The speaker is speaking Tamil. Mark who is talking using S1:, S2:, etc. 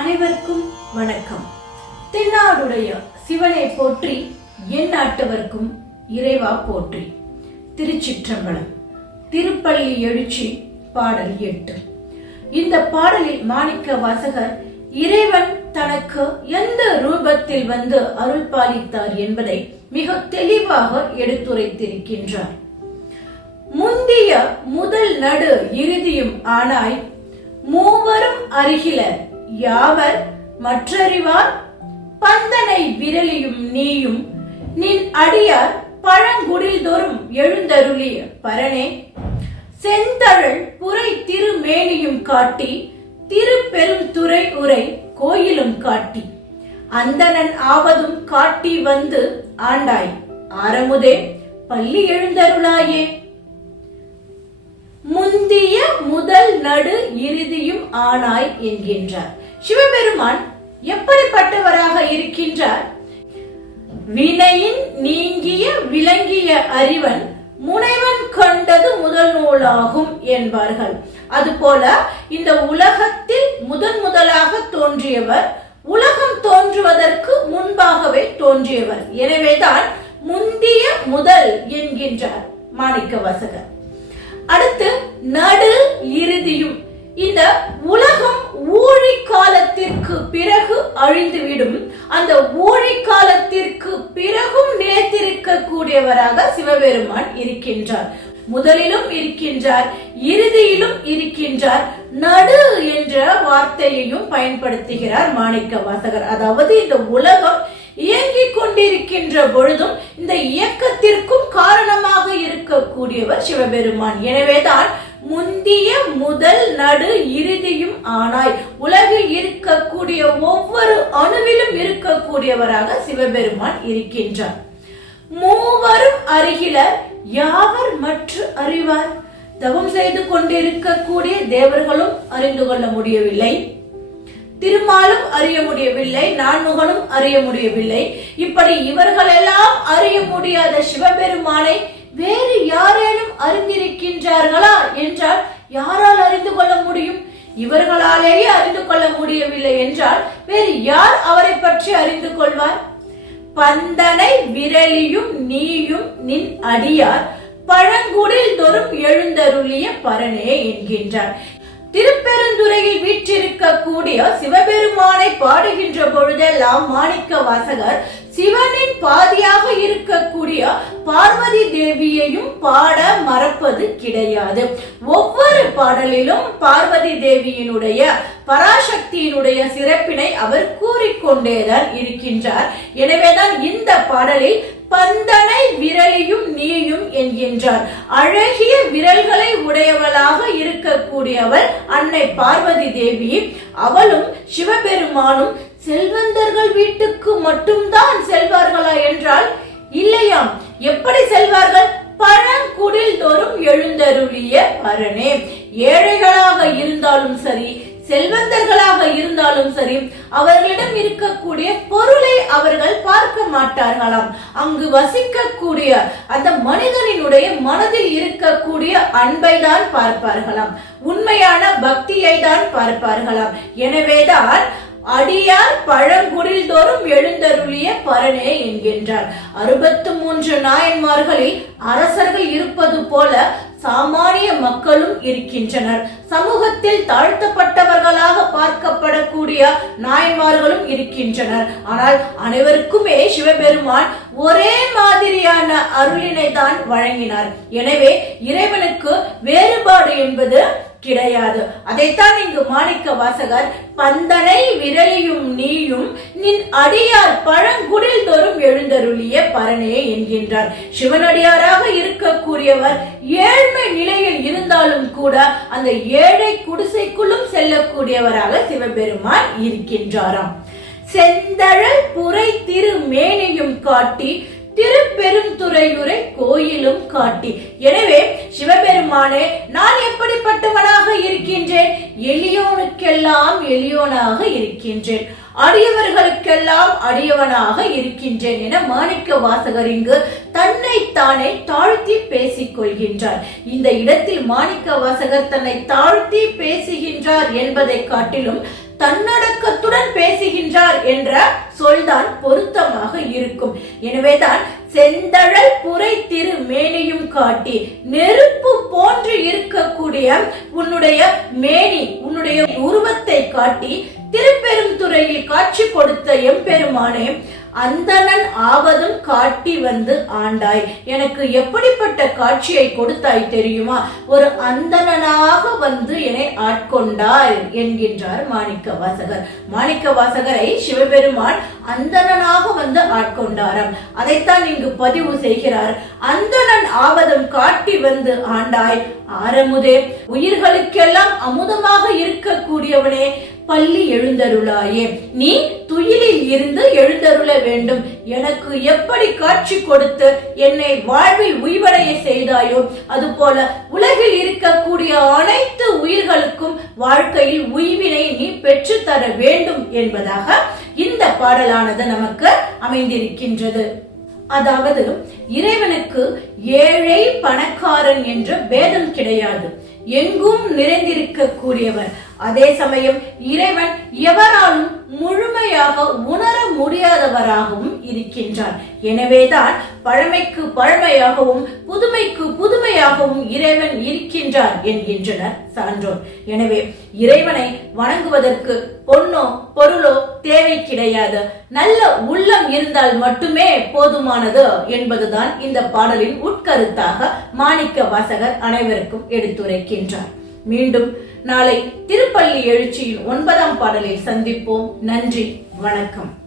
S1: அனைவருக்கும் வணக்கம். தென்னாடுடைய சிவனை போற்றி என் நாட்டவர்க்கும் இறைவா போற்றி. திருச்சிற்றம்பலம். திருப்பள்ளி எழுச்சி பாடல் எட்டு. இந்த பாடலில் மாணிக்க வாசகர் இறைவன் தனக்கு எந்த ரூபத்தில் வந்து அருள் பாலித்தார் என்பதை மிக தெளிவாக எடுத்துரைத்திருக்கின்றார். முந்திய முதல் நடு இறுதியும் ஆனாய் மூவரும் அருகில யாவர் மற்றறிவார்? பந்தனை விரலியும் நீயும் நின் அடியார் பழங்குடில் தோறும் எழுந்தருளிய பரனே. செந்தழல் புரை திருமேனியும் காட்டி திருப்பெரும் துறை உரை கோயிலும் காட்டி. அந்தணன் ஆவதும் காட்டி வந்து ஆண்டாய். ஆரமுதே பள்ளி எழுந்தருளாயே. முந்திய முதல் நடு இறுதியும் ஆனாய் என்கின்றார். சிவபெருமான் எப்படிப்பட்டவராக இருக்கின்றார்? வினையின் நீங்கிய விளங்கிய அறிவன் முனைவன் கண்டது முதல் நூலாகும் என்பார்கள். அதுபோல இந்த உலகத்தில் முதன் முதலாக தோன்றியவர் உலகம் தோன்றுவதற்கு முன்பாகவே தோன்றியவர். எனவேதான் முந்திய முதல் என்கின்றார் மாணிக்க வசகர் அடுத்து நடு இறுதியும். இந்த உலகம் ஊழி காலத்திற்கு பிறகு அழிந்துவிடும். அந்த ஊழி காலத்திற்கு பிறகும் நிலைத்திருக்க கூடியவராக சிவபெருமான் இருக்கின்றார். முதலிலும் இருக்கின்றார் இறுதியிலும் இருக்கின்றார். நடு என்ற வார்த்தையையும் பயன்படுத்துகிறார் மாணிக்க வாசகர் அதாவது இந்த உலகம் இயங்கிக் கொண்டிருக்கின்ற பொழுதும் இந்த இயக்கத்திற்கும் காரணமாக இருக்கக்கூடியவர் சிவபெருமான். எனவேதான் முந்திய முதல் நடு இறுதியும் ஆனாய். உலகில் இருக்கக்கூடிய ஒவ்வொரு அணுவிலும் இருக்கக்கூடியவராக சிவபெருமான் இருக்கின்றார். மூவரும் அருகிலர் யாவர் மற்ற அறிவார்? தவம் செய்து கொண்டிருக்கக்கூடிய தேவர்களும் அறிந்து கொள்ள முடியவில்லை. திருமாலும் அறிய முடியவில்லை நான்முகனும் அறிய முடியவில்லை. இப்படி இவர்களெல்லாம் அறிய முடியாத சிவபெருமானை வேறு யாரேனும் அறிந்திருக்கின்றார்களா என்றால் யாரால் அறிந்து கொள்ள முடியும்? இவர்களாலேயே அறிந்து கொள்ள முடியவில்லை என்றால் வேறு யார் அவரை பற்றி அறிந்து கொள்வார்? பந்தனை விரலியும் நீயும் நின் அடியார் பழங்குடில் தோறும் எழுந்தருளிய பரனே என்கின்றார். திருப்பெருந்துறையில் வீற்றிருக்கக்கூடிய சிவபெருமானை பாடுகின்ற பொழுதெல்லாம் மாணிக்க வாசகர் சிவனின் பாதியாக இருக்கக்கூடிய பார்வதி தேவியையும் பாட மறப்பது கிடையாது. ஒவ்வொரு பாடலிலும் பார்வதி தேவியினுடைய பராசக்தியினுடைய சிறப்பினை அவர் கூறிக்கொண்டேதான் இருக்கின்றார். எனவேதான் இந்த பாடலில் பந்தனை விரலியும் நீயும் என்கின்றார். அழகிய விரல்களை உடையவளாக இருக்கக்கூடியவள் அன்னை பார்வதி தேவி. அவளும் சிவபெருமானும் செல்வந்தர்கள் வீட்டுக்கு மட்டும்தான் செல்வார்களா என்றால் இல்லையாம். எப்படி செல்வார்கள்? பழங்குடில் தோறும் எழுந்தருளிய பரனே ஏழைகளாக இருந்தாலும் சரி செல்வந்தர்களாக இருந்தாலும் சரி அவர்களிடம் இருக்கக்கூடிய பொருளை அவர்கள் பார்க்க மாட்டார்களாம். அங்கு வசிக்கக்கூடிய அந்த மனிதனினுடைய மனதில் இருக்கக்கூடிய அன்பை தான் பார்ப்பார்களாம். உண்மையான பக்தியை தான் பார்ப்பார்களாம். எனவேதான் அடியார் பழங்குடில் தோறும் எழுந்தருளிய பரனே என்கின்றார். அறுபத்து மூன்று நாயன்மார்களில் அரசர்கள் இருப்பது போல சாமானிய மக்களும் இருக்கின்றனர். சமூகத்தில் தாழ்த்தப்பட்டவர்களாக பார்க்கப்படக்கூடிய நாயன்மார்களும் இருக்கின்றனர். ஆனால் அனைவருக்குமே சிவபெருமான் ஒரே மாதிரியான அருளினை தான் வழங்கினார். எனவே இறைவனுக்கு வேறுபாடு என்பது கிடையாது. அதைத்தான் இங்கு மாணிக்க வாசகர் பந்தனை விரலியும் நீயும் நின் அடியார் பழங்குடில் தோறும் எழுந்தருளிய பரனே என்கின்றார். சிவனடியாராக இருக்கக்கூடியவர் ஏழ்மை நிலையில் இருந்தாலும் கூட அந்த ஏழை குடிசைக்குள்ளும் செல்லக்கூடியவராக சிவபெருமான் இருக்கின்றாராம். செந்தழல் புரை திருமேனியும் காட்டி திருப்பெருந்துறையுரை கோயிலும் காட்டி. எனவே சிவபெருமானே நான் எப்படிப்பட்டவனாக இருக்கின்றேன்? எளியோனுக்கெல்லாம் எளியோனாக இருக்கின்றேன். அடியவர்களுக்கெல்லாம் அடியவனாக இருக்கின்றேன் என மாணிக்க வாசகர் இங்கு தன்னை தானே தாழ்த்தி பேசிக் கொள்கின்றார். இந்த இடத்தில் மாணிக்க வாசகர் தன்னை தாழ்த்தி பேசுகின்றார் என்பதை காட்டிலும் தன்னடக்கத்துடன் பேசுகின்றார் என்ற சொல்தான் பொருத்தமாக இருக்கும். எனவேதான் செந்தழல் புரை திரு மேனியும் காட்டி நெருப்பு போன்று இருக்கக்கூடிய உன்னுடைய மேனி உன்னுடைய உருவத்தை காட்டி திருப்பெருந்துறையில் காட்சி கொடுத்த எம்பெருமானே அந்தணன் ஆவதும் காட்டி வந்து ஆண்டாய். எனக்கு எப்படிப்பட்ட காட்சியை கொடுத்தாய் தெரியுமா? ஒரு அந்தணனாக வந்து என்னை ஆட்கொண்டாய் என்கின்றார் மாணிக்க வாசகர் மாணிக்க வாசகரை சிவபெருமான் அந்தணனாக வந்து ஆட்கொண்டாராம். அதைத்தான் இங்கு பதிவு செய்கிறார். அந்தணன் ஆவதும் காட்டி வந்து ஆண்டாய். ஆரமுதே உயிர்களுக்கெல்லாம் அமுதமாக இருக்கக்கூடியவனே பள்ளி எழுந்தருளாயே. நீ துயிலில் இருந்து எழுந்தருள வேண்டும். எனக்கு எப்படி காட்சி கொடுத்து என்னை வாழ்வில் உய்வடைய செய்தாயோ? அதுபோல உலகில் இருக்கக்கூடிய அனைத்து உயிர்களுக்கும் வாழ்க்கையில் உய்வினை நீ பெற்று தர வேண்டும் என்பதாக இந்த பாடலானது நமக்கு அமைந்திருக்கின்றது. அதாவது இறைவனுக்கு ஏழை பணக்காரன் என்ற பேதம் கிடையாது. எங்கும் நிறைந்திருக்கக்கூடியவர். அதே சமயம் இறைவன் எவராலும் முழுமையாக உணர முடியாதவராகவும் இருக்கின்றார் எனவேதான் பழமைக்கு பழமையாகவும் புதுமைக்கு புதுமையாகவும் இறைவன் இருக்கின்றார் என்கின்றனர் சான்றோர். எனவே இறைவனை வணங்குவதற்கு பொன்னோ பொருளோ தேவை கிடையாது. நல்ல உள்ளம் இருந்தால் மட்டுமே போதுமானது என்பதுதான் இந்த பாடலின் உட்கருத்தாக மாணிக்க வாசகர் அனைவருக்கும் எடுத்துரைக்கின்றார். மீண்டும் நாளை திருப்பள்ளி எழுச்சியின் ஒன்பதாம் பாடலில் சந்திப்போம். நன்றி. வணக்கம்.